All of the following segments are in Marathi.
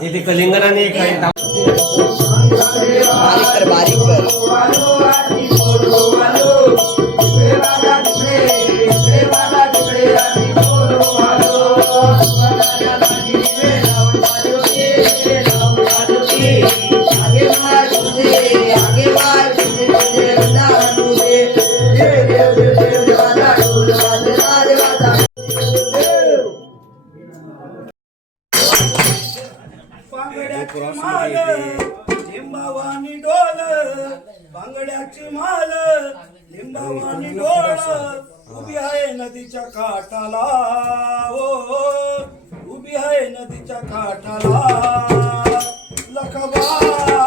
इथे कलिंगडाने बांगड्याची माल लिंबावानी डोल बांगड्याची माल लिंबावानी डोल उभी आहे नदीच्या काठाला. ओ उभी आहे नदीच्या काठाला. लखबा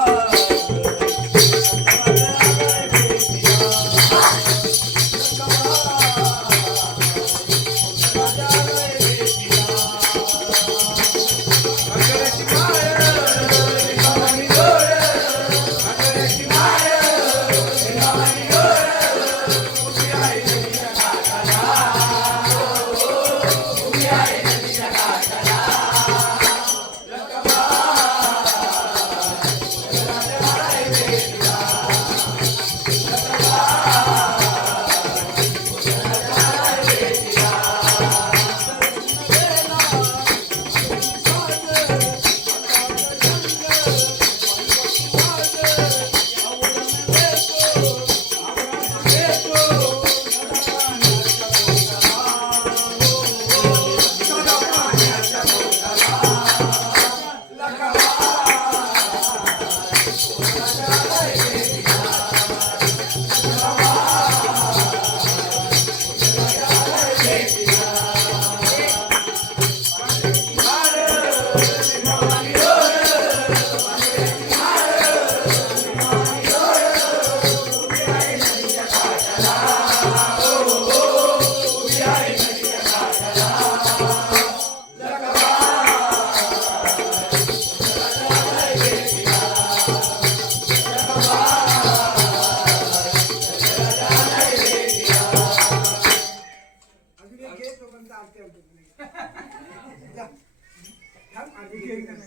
Obrigada.